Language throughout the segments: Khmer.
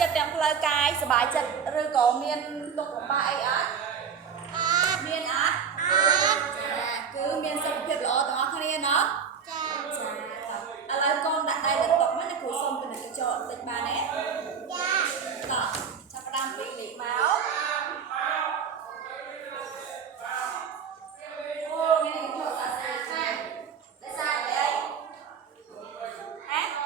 ចិត្តទាំងផ្លូវកាយសប្បាយចិត្តឬក៏មានទុកលំបាកអីអត់មានអត់គឺមានសុខភាពល្អទាំងអស់គ្នាណោះឥឡូវកូនដាក់ដៃលើតុមកណាគ្រូសុំគណិតកញ្ចក់បន្តិចបានទេតោះចាប់ផ្ដើមពីលេខមកអូងាយកញ្ចក់សាស្ត្រាចាតែសាស្ត្រអីហ៎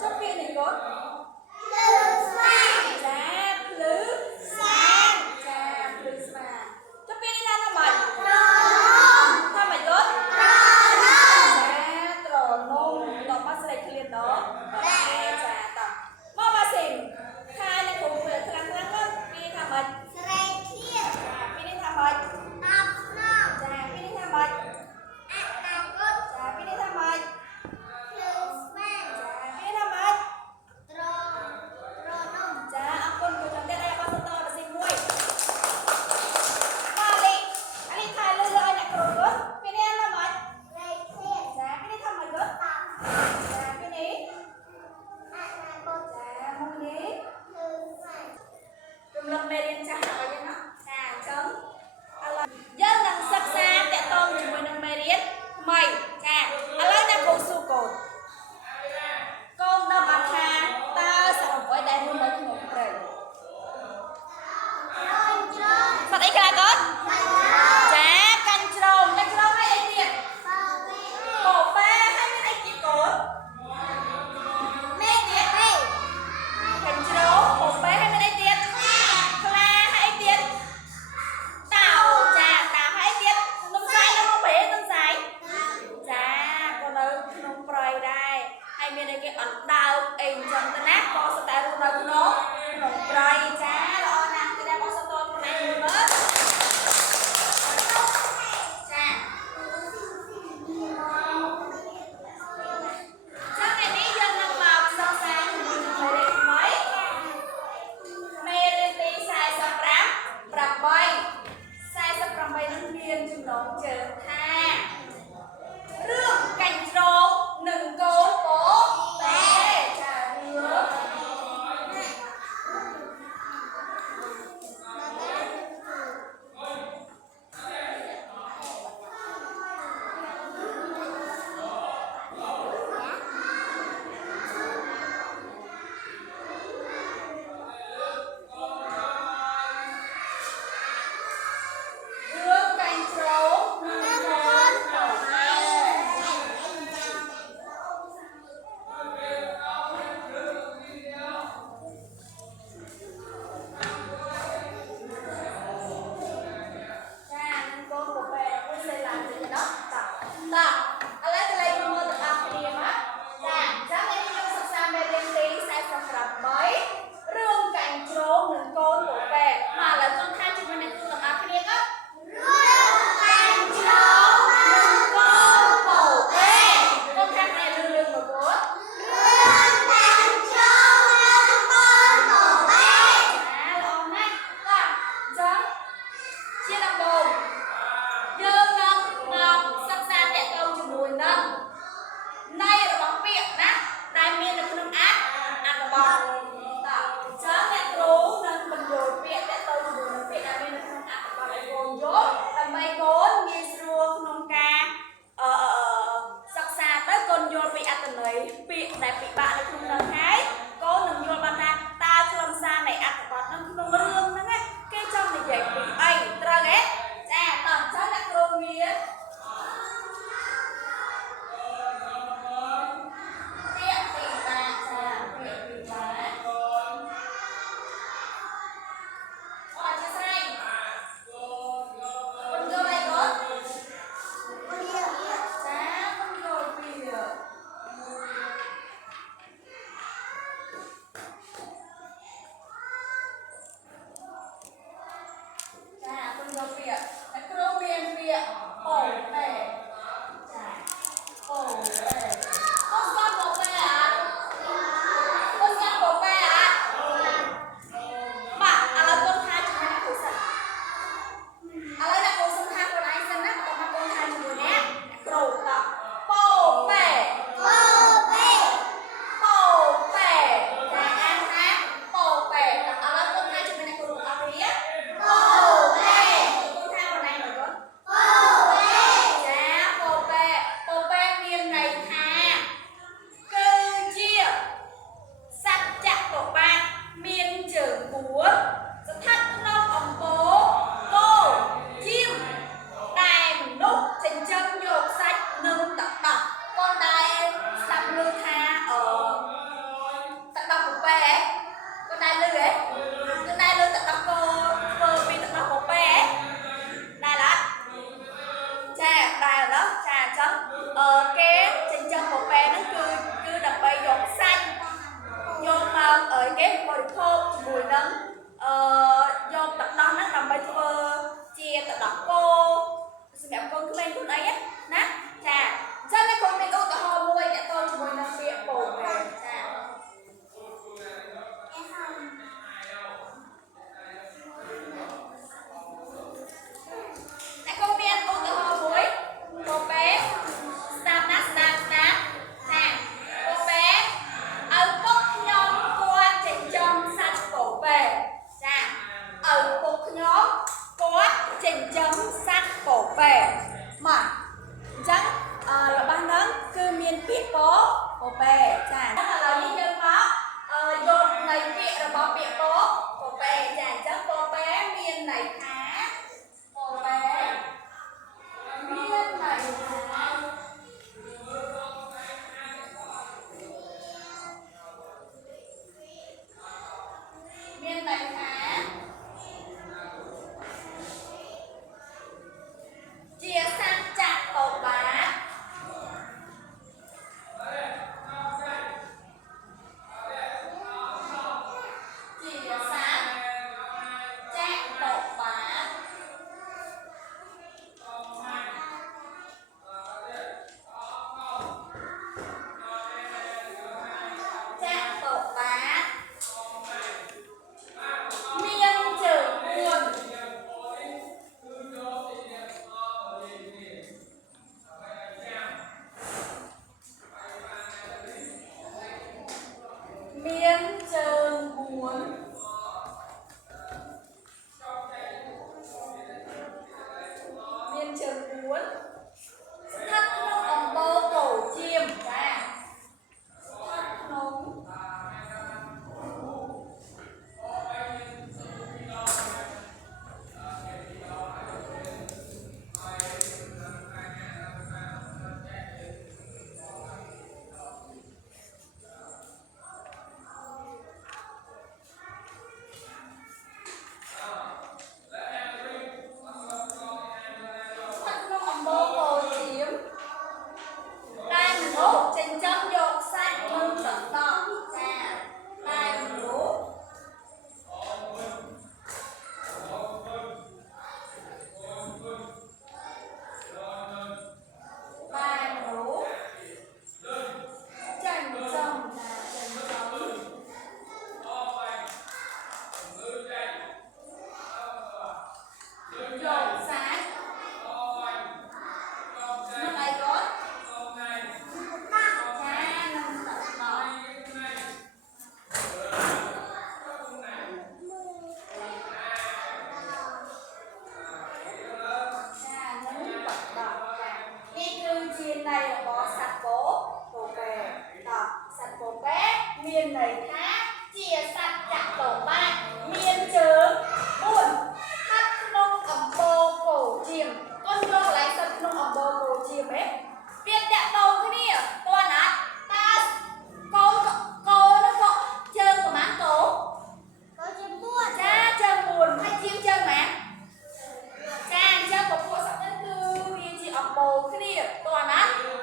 ចុះពាក្យ នឹងយកទឹកដោះហ្នឹងដើម្បីធ្វើជាទឹកដោះគោសម្រាប់កូនក្មេងខ្លួនអីណាចាអញ្ចឹងឯងកូនមានឧទាហរណ៍មួយតទៅជាមួយនឹងពាក្យពោពេចាតែកូនមានឧទាហរណ៍មួយពោពេស្ដាប់ណាស្ដាប់ចាពោពេឪពុកខ្ញុំគាត់ចិញ្ចឹមសាច់ពោពេចាឪពុកខ្ញុំគាត់ចិញ្ចឹមសាច់ពោពេមកអញ្ចឹងរបស់ហ្នឹងគឺមានពាក្យពោពេចាឥឡូវនេះយើងមកយកនៃពាក្យរបស់ពាក្យពោពេចាអញ្ចឹងពោពេមានន័យថាពោពេមានន័យថាមានន័យថាជាសត្វចតុបាតជាសត្វចតុបាតចតុបាតមានជើង4មានជើង4មានជើង4ស្ថិតក្នុងអំបូរកូនជៀមចាស្ថិតក្នុងអំបូរកូនជៀមដែលមនុស្សចិញ្ចឹមយកសាច់និងទឹកដោះចាដែលមនុស្សដែលមនុស្សចិញ្ចឹមយកសាច់នឹងអីកូនចានឹងទឹកដោះចានឹងទឹកដោះចានេះគឺជាន័យរបស់សត្វពោពេតសត្វពោពេមានន័យថាជាសត្វចតុបាតមានជើង4ស្ថិតក្នុងអំបូរកូនជៀមកូនយកកន្លែងស្ថិតក្នុងអំបូរកូនជៀមវាតាក់ទងគ្នាតើណាតើកូននោះក៏ជើងប្រហែលកូនជើង4ចាជើង4ហើយជៀមជើងម៉ាចាអញ្ចឹងពពួកសត្វហ្នឹងគឺវាជាអំបូរគ្នាតើណា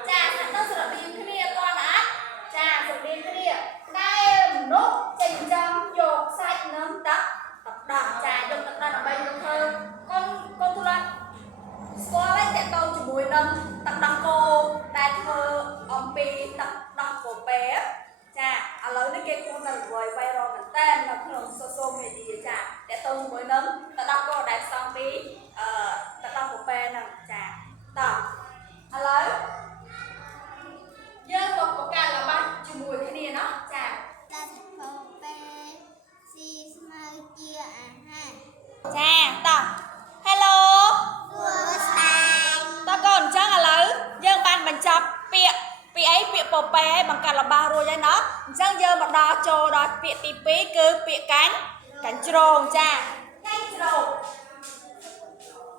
ចាសត្វនោះស្រដៀងគ្នាតើណាចាស្រដៀងគ្នាដែលមនុស្សចិញ្ចឹមយកសាច់និងទឹកដោះចាយកទឹកដោះដើម្បីទៅធ្វើកូនទូលាស្គាល់ហើយតាក់ទងជាមួយនឹងទឹកដោះគោដែលធ្វើអំពីទឹកដោះពោពេចាឥឡូវនេះគេគួរតែវាយរកមែនតើនៅក្នុង social media ចាតាក់ទងជាមួយនឹងទឹកដោះគោដែលផ្សំពីទឹកដោះពោពេហ្នឹងចាតោះឥឡូវយើងមកបង្កើតល្បះជាមួយគ្នាណោះចាដាច់ពោពេស៊ីស្មៅជាអាហារចាតោះ Hello សួស្តីតើកូនអញ្ចឹងឥឡូវយើងបានបញ្ចប់ពាក្យពីអីពាក្យពោពេឲ្យបង្កើតល្បះរួចហើយណោះអញ្ចឹងយើងមកដល់ចូលដល់ពាក្យទី2គឺពាក្យកាញ់ជ្រងចាកាញ់ជ្រង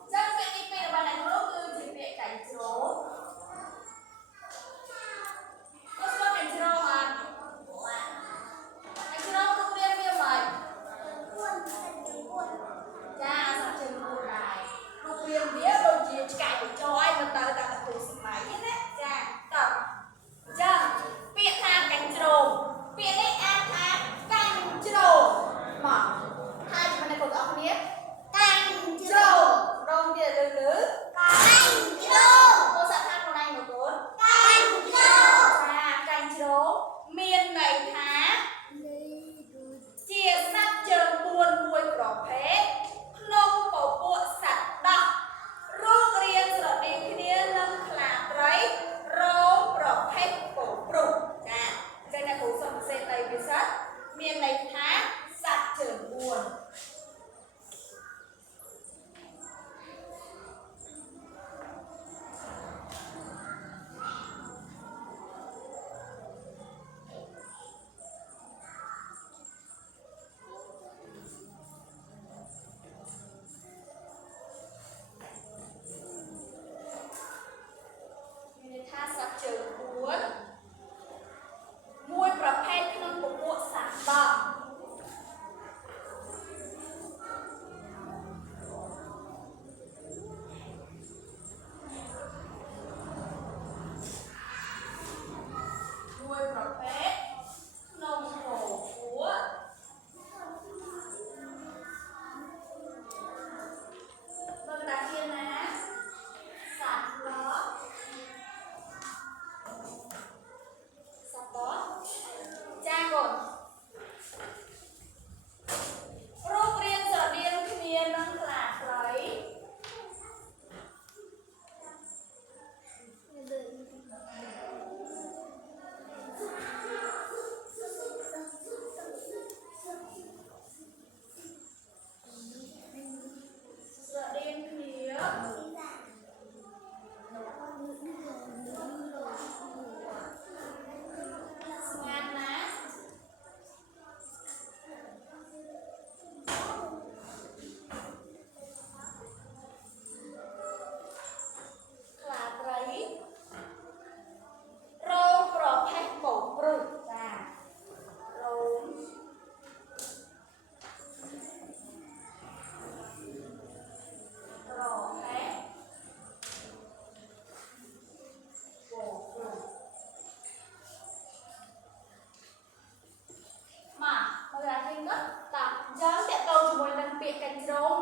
អញ្ចឹងពាក្យទី2របស់អ្នកគ្រូគឺជាពាក្យកាញ់ជ្រងក៏ស្គាល់កាញ់ជ្រងអត់កាញ់ជ្រងរូបរាងវាមិនចាសាច់ជើង4ដែររូបរាងវាដូចជាឆ្កែកញ្ចយមិនទៅតាមគូសម័យណាចាតោះអញ្ចឹងពាក្យថាកាញ់ជ្រងពាក្យនេះអានថាកាញ់ជ្រងមក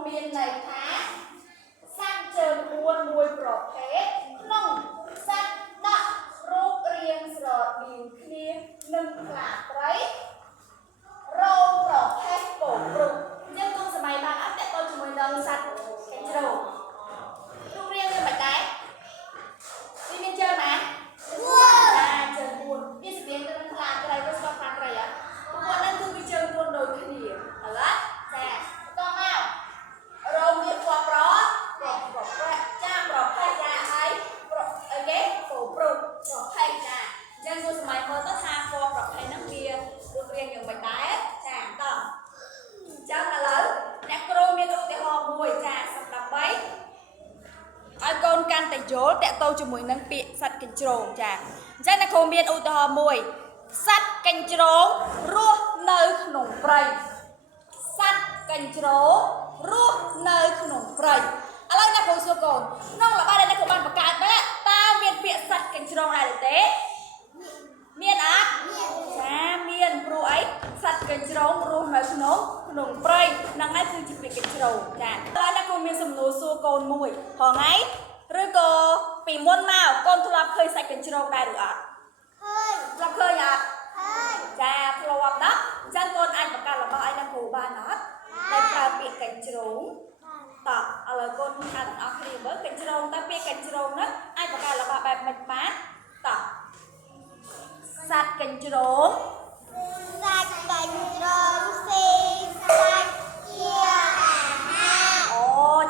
មានន័យថាសត្វជើង4មួយប្រភេទក្នុងសត្វដាក់រូបរាងស្រដៀងគ្នានឹងខ្លាត្រីរោមប្រភេទពងព្រុសយើងគុំសម័យបានអត់តទៅជាមួយនឹងសត្វកញ្ជ្រោរូបរាងវាមិនដែរវាមានជើងណាជើង4វាស្តៀងទៅនឹងខ្លាត្រីឬស្គរខ្លាត្រីហ៎ពួកហ្នឹងគឺវាជើង4ដូចគ្នាអើចាបន្តមករោមវាពណ៌ប្រចាប្រភេទចាហើយអីគេពងព្រុសប្រភេទចាអញ្ចឹងគូសម័យមើលទៅថាពណ៌ប្រភេទហ្នឹងវារូបរាងយ៉ាងម៉េចដែរចាតោះអញ្ចឹងឥឡូវអ្នកគ្រូមានឧទាហរណ៍មួយចាសម្រាប់3ឲ្យកូនកាន់តែយល់តកតទៅជាមួយនឹងពាក្យសត្វកញ្ជ្រោងចាអញ្ចឹងអ្នកគ្រូមានឧទាហរណ៍មួយសត្វកញ្ជ្រោងរស់នៅក្នុងព្រៃសត្វកញ្ជ្រោងរស់នៅក្នុងព្រៃឥឡូវអ្នកគ្រូសួរកូនក្នុងល្បែងដែលអ្នកគ្រូបានបង្កើតនេះតើមានពាក្យសត្វកញ្ជ្រោងដែរទេមានអត់ចាមានព្រោះអីសត្វកញ្ជ្រោងរស់នៅក្នុងព្រៃហ្នឹងហើយគឺជាពាក្យកញ្ជ្រោងចាឥឡូវអ្នកគ្រូមានសំណួរសួរកូនមួយហងៃឬក៏ពីមុនមកកូនធ្លាប់ឃើញសត្វកញ្ជ្រោងដែរឬអត់ធ្លាប់ឃើញអត់ចាធ្លាប់ណាអញ្ចឹងកូនអាចបង្កើតរបស់ឲ្យអ្នកគ្រូបានអត់ដោយប្រើពាក្យកញ្ជ្រោងតោះឥឡូវកូនថាទាំងអស់គ្នាមើលកញ្ជ្រោងតើពាក្យកញ្ជ្រោងហ្នឹងអាចបង្កើតរបស់បែបម៉េចបានតោះសត្វកញ្ជ្រោងស៊ីសាច់ជាអាហារអូ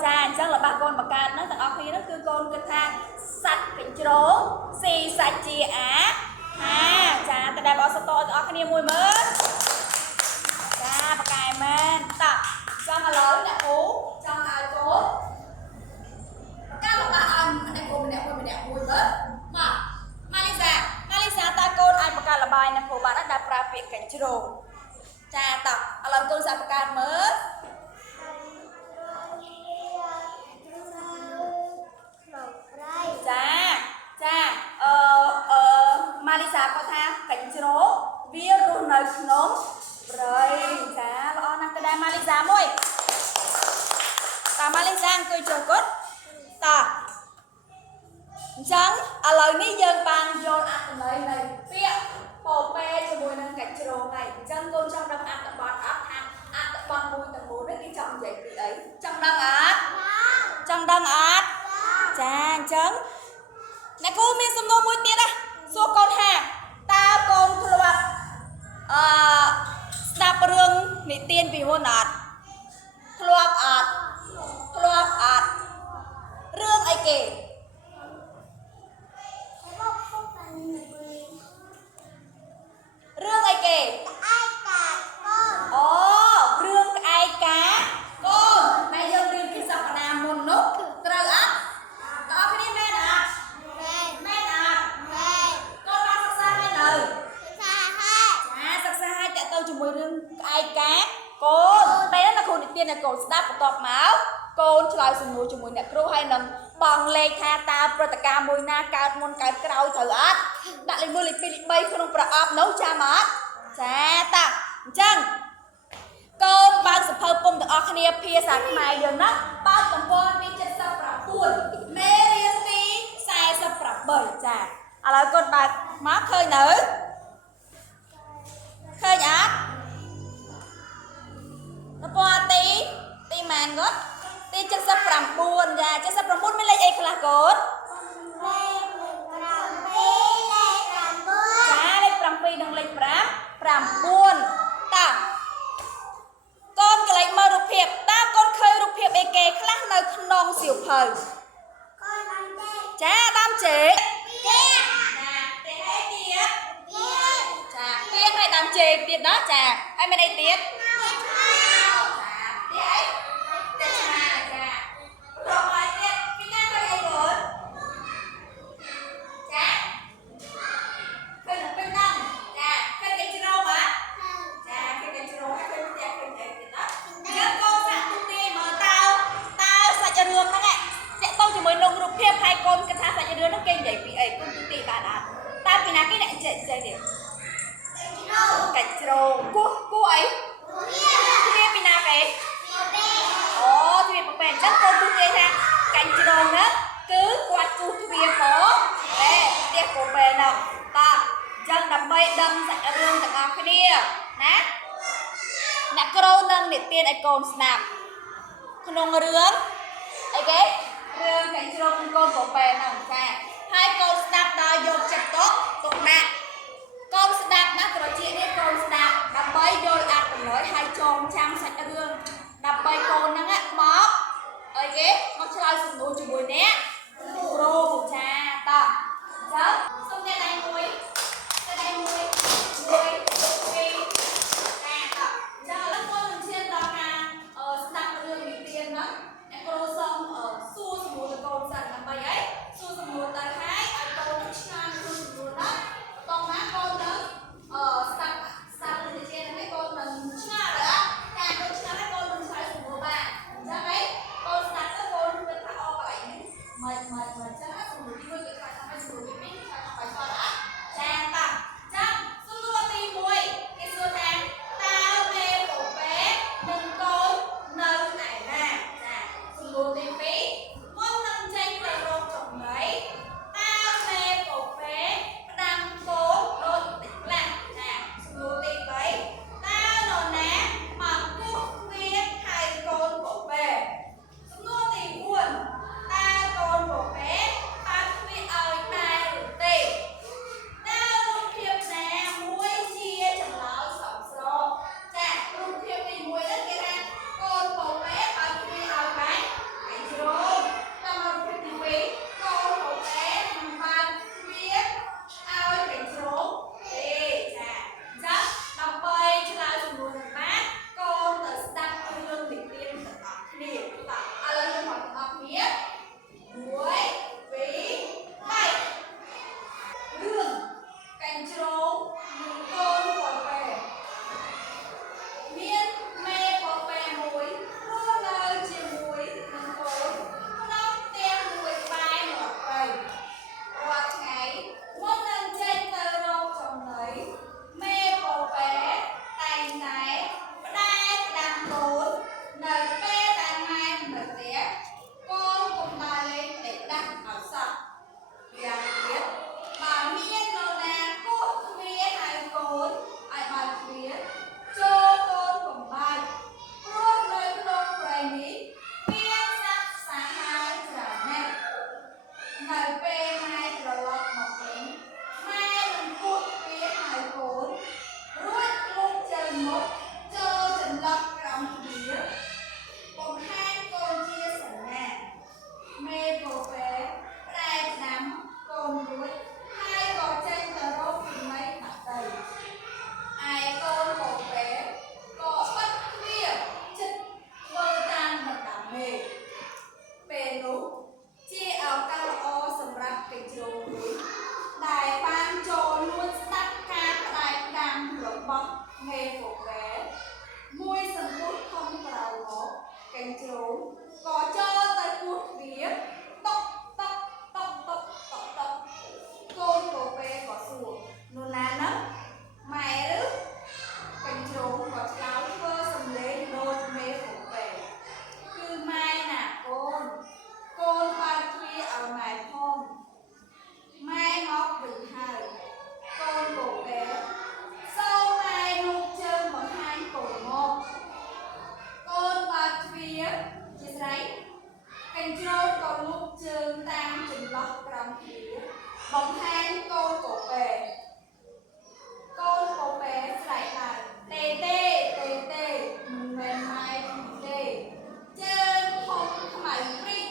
ចាអញ្ចឹងរបស់កូនបង្កើតហ្នឹងទាំងអស់គ្នាហ្នឹងគឺកូនគិតថាសត្វកញ្ជ្រោងស៊ីសាច់ជាអាហារចាតើដែលបងសតទាំងអស់គ្នាមួយមើលចាបកែមែនតោះចង់ឥឡូវអ្នកគ្រូចង់ឲ្យកូនបង្កើតរបស់ឲ្យអ្នកគ្រូម្នាក់មួយមើលមកម៉ាលីសាតើកូនអាចបង្កើតល្បែងអ្នកគ្រូបានដែរប្រើពាក្យកញ្ជ្រោងចាតោះឥឡូវកូនសាបង្កើតមើលចាម៉ាលីសាគាត់ថាកញ្ជ្រោងវារស់នៅក្នុងព្រៃចាល្អណាស់ទៅដែរម៉ាលីសាមួយតើម៉ាលីសាអង្គុយចូលគាត់តោះអញ្ចឹងឥឡូវនេះយើងបានយល់អត្ថន័យនៃពាក្យពោពេជាមួយនឹងកញ្ជ្រោងហើយអញ្ចឹងកូនចង់ដឹងអត្ថបទអត់ថាអត្ថបទមួយទាំងមូលនេះគេចង់និយាយពីអីចង់ដឹងអត់ចាអញ្ចឹងអ្នកគ្រូមានសំណួរមួយទៀតណាសួរកូនថាតើកូនធ្លាប់ស្ដាប់រឿងនិទានពីមុនអត់ធ្លាប់អត់រឿងអីគេរឿងអីគេអូរឿងក្អែកកាកូនតែយើងរៀនពីសប្តាហ៍មុននោះត្រូវអត់បងប្អូនគ្នាមែនអត់កូនបានសិក្សាហើយនៅសិក្សាហើយតើទៅជាមួយរឿងក្អែកកាកូនតែអ្នកគ្រូនិទានឲ្យកូនស្ដាប់បន្ទាប់មកកូនឆ្លើយសំណួរជាមួយអ្នកគ្រូហើយនឹងបងលេខថាតើព្រឹត្តិការណ៍មួយណាកើតមុនកើតក្រោយត្រូវអត់ដាក់លេខ1លេខ2លេខ3ក្នុងប្រអប់នោះចាំអត់ចាតាអញ្ចឹងកូនបើកសភៅពុំទាំងអស់គ្នាភាសាខ្មែរយើងណាបើកទំព័រទី79មេរៀនទី48ចាឥឡូវកូនបើកមកឃើញនៅឃើញអត់ទំព័រទីម៉ានគាត់ទី79ចា79មានលេខអីខ្លះកូនលេខ7និងលេខ9តាកូនកន្លែងមើលរូបភាពតើកូនឃើញរូបភាពអីគេខ្លះនៅក្នុងសៀវភៅចាដើមចេកចាទៀនអីទៀតចាទៀនហើយដើមចេកទៀតណាចាហើយមានអីទៀតកញ្ជ្រោងគូអីទ្វាពីណាគេអូទ្វា រៀនឲ្យកូនស្ដាប់ក្នុងរឿងអីគេរឿងកញ្ជ្រោងកូនពពែហ្នឹងចាហើយកូនស្ដាប់ដល់យកចិត្តទុកដាក់កូនស្ដាប់ណាត្រជានេះកូនស្ដាប់ដើម្បីយល់អត្ថន័យហើយចងចាំសាច់រឿងដើម្បីកូនហ្នឹងមកអីគេមកឆ្លើយសំណួរជាមួយអ្នកគ្រូចាតោះចឹងសុំអ្នកដៃមួយអ្នកដៃមួយ1 2ចាតោះចឹងឥឡូវកូននឹងឈានដល់ការស្ដាប់រឿងនិទានហ្នឹងអ្នកគ្រូសូមសួរសំណួរទៅកូនសិនដើម្បីអីសួរសំណួរទៅហើយឲ្យកូននឹងឆ្លើយនឹងសំណួរហ្នឹងបន្តមកកូននឹងស្ដាប់រឿងនិទានហ្នឹងកូននឹងឆ្លើយដល់ការកូនឆ្លើយកូននឹងឆ្លើយសំណួរបានអញ្ចឹងហើយកូនស្ដាប់ទៅកូនគិតថាកន្លែងនេះមិនអញ្ចឹងសំណួរទី1គេខ្លាចថាសំណួរទី2គេខ្លាចថាបាយឆ្លតចាតោះចឹងសំណួរទី1គេសួរថាតើមេពពែនិងកូននៅឯណាចាសំណួរទី2មុននឹងចេញទៅរកចំណីតើមេពពែផ្ដាំកូនដូចតិចខ្លះចាសំណួរទី3តើនរណាមកគោះទ្វារហៅកូនពពែសំណួរទី4តើកូនពពែបើកទ្វារឲ្យដែរឬទេតើរូបភាពណាមួយជាចម្លើយសមស្របចារូបភាពទី1ហ្នឹងគេថាកូនពពែបើកទ្វារឲ្យដែរកញ្ជ្រោងតាមរូបភាពទី2កូនពពែមិនបើកទ្វារឲ្យកញ្ជ្រោងទេចាចឹងដើម្បីឆ្លើយសំណួរនេះបានកូនទៅស្ដាប់រឿងនិទានទាំងអស់គ្នាតោះឥឡូវយើងមកទាំងអស់គ្នា1 2 3រឿងកញ្ជ្រោងនិងកូនពពែមានមេពពែមួយរស់នៅជាមួយនឹងកូនក្នុងផ្ទះមួយក្បែរមាត់ព្រៃរាល់ថ្ងៃមុននឹងចេញទៅរកចំណីមេពពែតែងតែផ្ដែផ្ដាំកូននៅពេលដែលម៉ែមិននៅផ្ទះកូនកុំដើរលេងផ្ដេសផ្ដាស់ឲ្យសោះយ៉ាងទៀតបើមាននរណាគោះទ្វារហៅកូនឲ្យបើកទ្វារចូលកូនកុំបើកព្រោះនៅក្នុងព្រៃនេះមានសត្វសាហាវច្រើនណាស់នៅពេលម៉ែត្រឡប់មកវិញម៉ែនឹងគោះទ្វារហៅកូនរួចលុបជើងមុខចូលចន្លោះក្រោមទ្វារបង្ហាញកូនជាសញ្ញាមេពពែផ្ដែផ្ដាំកូនរួចហើយក៏ចេញទៅរកចំណីបាត់ទៅឯកូនពពែក៏បិទទ្វារជិតធ្វើតាមបណ្ដាមេពេលនោះជាឱកាសល្អសម្រាប់កញ្ជ្រោងមួយដែលបានចូលលួចស្ដាប់ការផ្ដែផ្ដាំរបស់មេពពែមួយសន្ទុះធំក្រោយមកកញ្ជ្រោងក៏ចូលទៅគោះទ្វារតុកតុកតុកតុកតុកតុកកូនពពែក៏សួរនរណាហ្នឹងម៉ែឬកញ្ជ្រោងក៏ឆ្លើយធ្វើសំឡេងដូចមេពពែគឺម៉ែណាកូនកូនបើកទ្វារឲ្យម៉ែផងម៉ែមកវិញហើយកូនពពែសូមម៉ែលោកជើងបង្ហាញកូនមកកូនបើកទ្វារជាស្រេចកញ្ជ្រោងក៏លូកជើងតាមចន្លោះក្រោមទ្វារបង្ហាញកូនពពែកូនពពែស្រែកឡើងទេទេទេទេមិនមែនម៉ែទេជើងធំខ្មៅព្រិច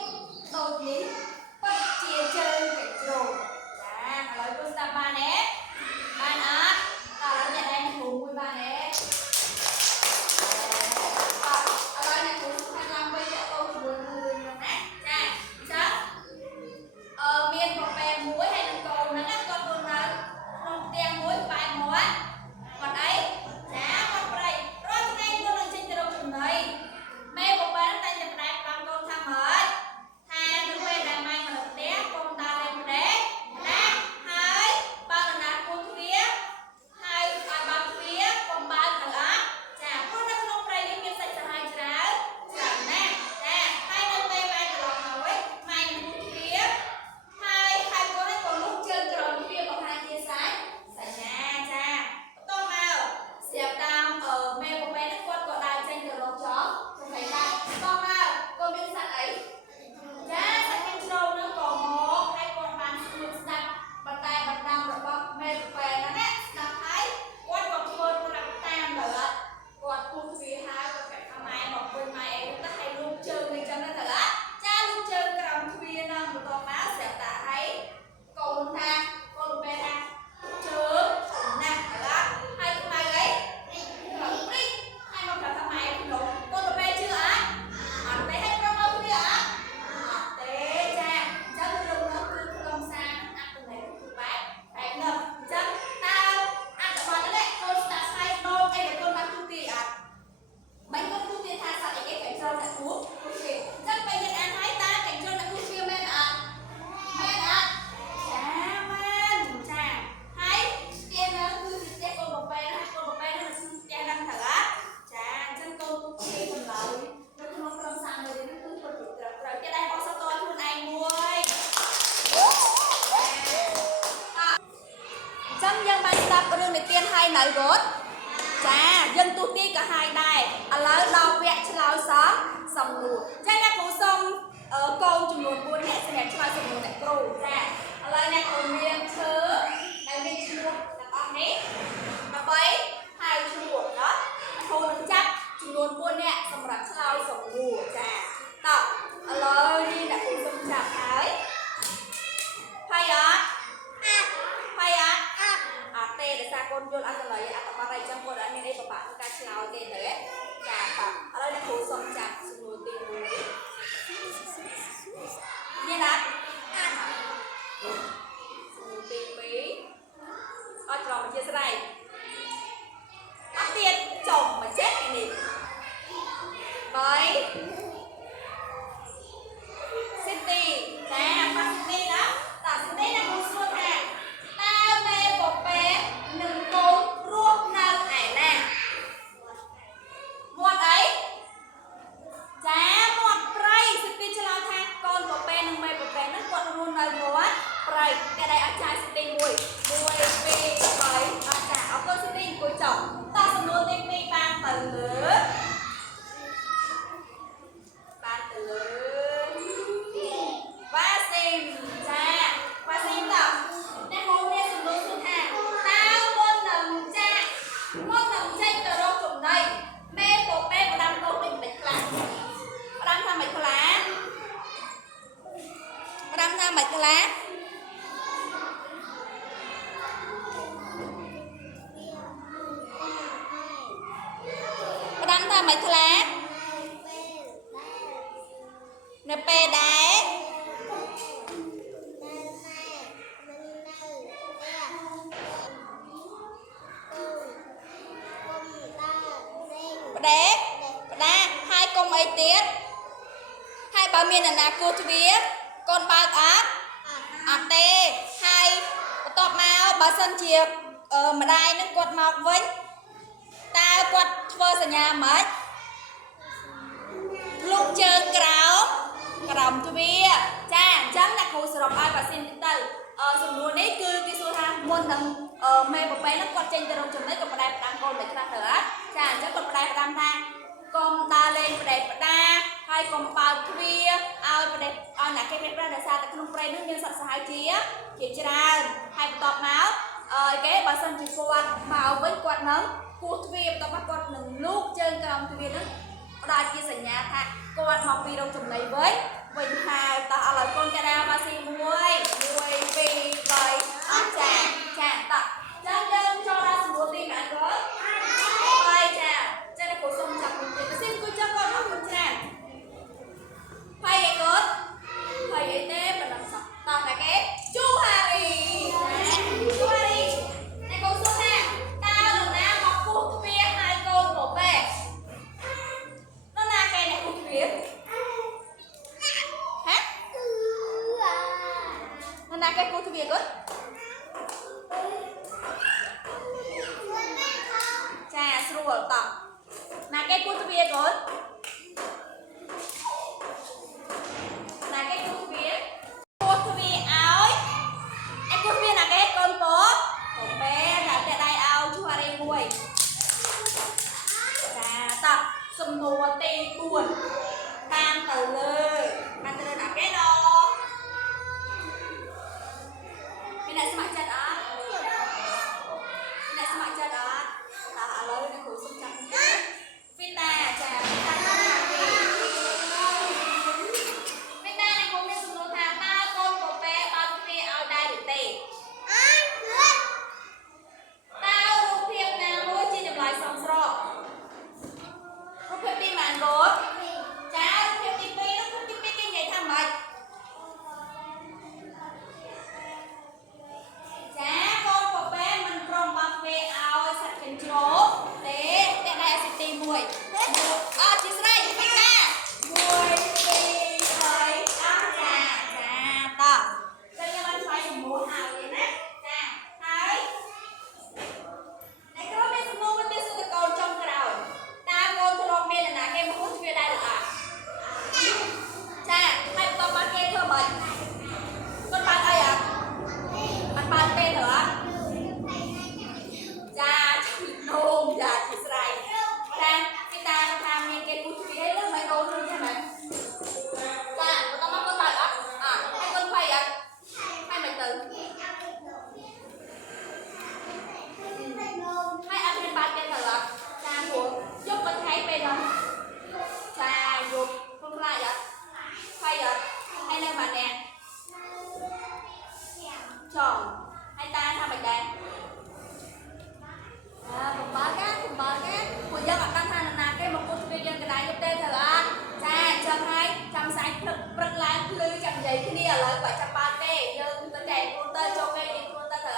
ដូចនេះពិតជាជើងកញ្ជ្រោងចាឥឡូវគូស្ដាប់បានទេបានអត់តើឥឡូវអ្នកដែលគ្រូមួយបានទេឥឡូវអ្នកគ្រូខាងឡើងវិញតើអូនជាមួយនឹងរឿងហ្នឹងណាចាអញ្ចឹងមានពពែមួយហើយនឹងកូនហ្នឹងកូន នៅរត់ចាយើងទូទាយក៏ហើយដែរឥឡូវដល់វគ្គឆ្លើយសំណួរចាអ្នកគ្រូសុំកូនចំនួន4នាក់សម្រាប់ឆ្លើយសំណួរអ្នកគ្រូចាឥឡូវអ្នកគ្រូមានឈើដែលមានឈ្មោះទាំងអស់នេះដើម្បីហៅឈ្មោះណាអ្នកគ្រូនឹងចាប់ចំនួន4នាក់សម្រាប់ឆ្លើយសំណួរចាតោះឥឡូវនេះអ្នកគ្រូសុំចាប់ហើយហើយអត់ហើយអត់ទេដោយសារកូនយល់អត្ថន័យអត្ថបទអីចឹងគាត់អត់មានអីពិបាកក្នុងការឆ្លើយទេទៅចាតោះឥឡូវអ្នកគ្រូសុំចាប់សំណួរទី1មានអត់សំណួរទី2អត់ច្រឡំអធិស្ឋានអត់ទៀតចុះមកចេះនេះ3សិនទីចាប៉ាសិនទីណាតាសិនទីណាគ្រូសួរថាតើមេពពែនឹងកូនរស់នៅឯណាមាត់អីចាមាត់ព្រៃសិនទីឆ្លើយថាកូនពពែនិងមេពពែនឹងគាត់រស់នៅមាត់ព្រៃតែដៃអត់ចាយសិនទី1 1 2 3អត់ចាអរគុណសិនទីអង្គុយចុះតើសំណួរទី2បានទៅលើវ៉ាស៊ីមចាវ៉ាស៊ីមតើអ្នកគ្រូមានសំណួរសួរថាតើមុននឹងចេញទៅរកចំណីមេពពែផ្ដាំកូនដូចមិនខ្លះផ្ដាំថាមិនខ្លះផ្ដាំថាមិនខ្លះផ្ដាំថាមិនខ្លះនៅពេលដែរផ្ដេហើយកុំអីទៀតហើយបើមានអ្នកណាគួរទ្វារកូនបើកអត់ទេហើយបន្ទាប់មកបើសិនជាម្ដាយនឹងគាត់មកវិញតើគាត់ធ្វើសញ្ញាម៉េចលុកជើងក្រោមទ្វារចាអញ្ចឹងអ្នកគ្រូសរុបឲ្យបើសិនទៅសំណួរនេះគឺគេសួរថាមុននឹងមេពពែហ្នឹងគាត់ចេញទៅរកចំណីក៏ផ្ដែផ្ដាំកូនមិនខ្លះទៅអត់ចាអញ្ចឹងគាត់ផ្ដែផ្ដាំថាកុំដើរលេងផ្ដែផ្ដាហើយកុំបើកទ្វារឲ្យផ្ដែឲ្យអ្នកគេមានប្រដោយសារតែក្នុងព្រៃហ្នឹងមានសត្វសាហាវជាច្រើនហើយបន្ទាប់មកគេបើសិនជាគាត់មកវិញគាត់នឹងគោះទ្វារបន្ទាប់មកគាត់នឹងលូកជើងក្រោមទ្វារហ្នឹងផ្ដល់ជាសញ្ញាថាគាត់មកពីរកចំណីវិញហើយតោះឥឡូវកូនតារាវ៉ាស៊ី1 2 3អត់ចាតោះចឹងយើងចូលដល់សំណួរទី1កូន3ចាចឹងគ្រូសុំចាប់មួយទៀតបើសិនគូចាប់កូនអរគុណច្រើនហើយឯកូនហើយអីទេប៉ុណ្ណឹងសោះតោះតែគេជូហារីអ្នកកូនសួរថាតើនរណាមកគោះទ្វារហើយកូនពពែនរណាគេអ្នកគោះទ្វារណាគេគូទ្វារគាត់ចាស្រួលតោះណាគេគូទ្វារគាត់ណាគេគូទ្វារឲ្យឯគូទ្វារណាគេកូនពពែដាក់តែដៃឲ្យជួររីមួយចាតោះសំណួរទី4តាមទៅលើណាគេណអ្នកស្ម័គ្រចិត្តអត់អ្នកស្ម័គ្រចិត្តអត់តើឥឡូវអ្នកគ្រូសុំចាប់វីតាចាវីតាអ្នកគ្រូមានសំណួរថាតើកូនពពែបើកទ្វារឲ្យដែរឬទេតើរូបភាពណាមួយជាចម្លើយសមស្របរូបភាពទី1កូនចារូបភាពទី2 lời phải chăm ba tê nhưng tôi đèn con tơ cho cây đi con tơ thở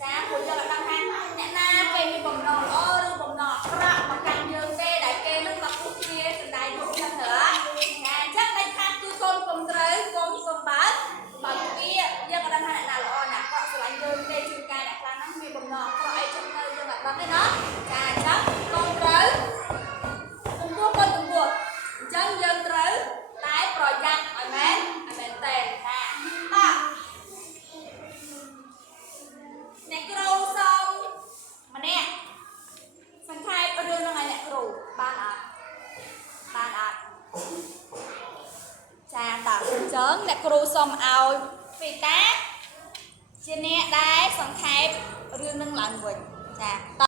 cha của giờ là đăng hàng nè na cây đi bồng nọ đưa bồng nọ ra mà càng dương tê đại cây nó tập quốc kia từ đại của ta thở cha chắc đây khác tôi con cùng tới cùng bán mà kia giờ là đăng hàng nào là nè họ sẽ lại dương tê chừng cây đại là nó bị bồng nọ họ ấy trong nơi giờ là bán cái đó cha chắc con tới cùng buộc chân dân tới tái project ở bên tiền ha ta nè kêu xong mà nè phần khai có đưa nó ngay nè kêu ban ạ cha ta chớn nè kêu xong ao phi tá trên nè đáy phần khai đưa nâng lần quỳnh cha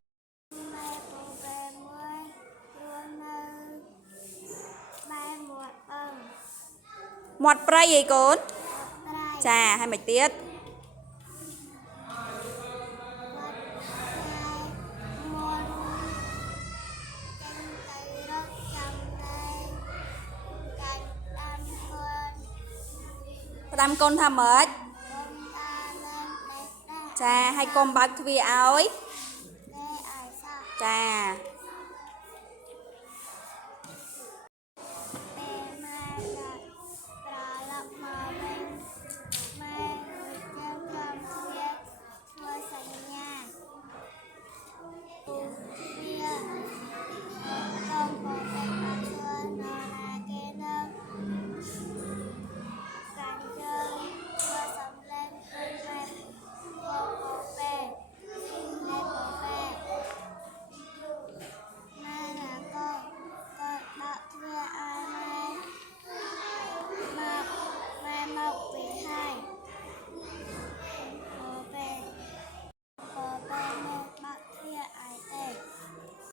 một pray gì con chà hay mày tiết làm con tham mệt chà hay con bác vi áo chà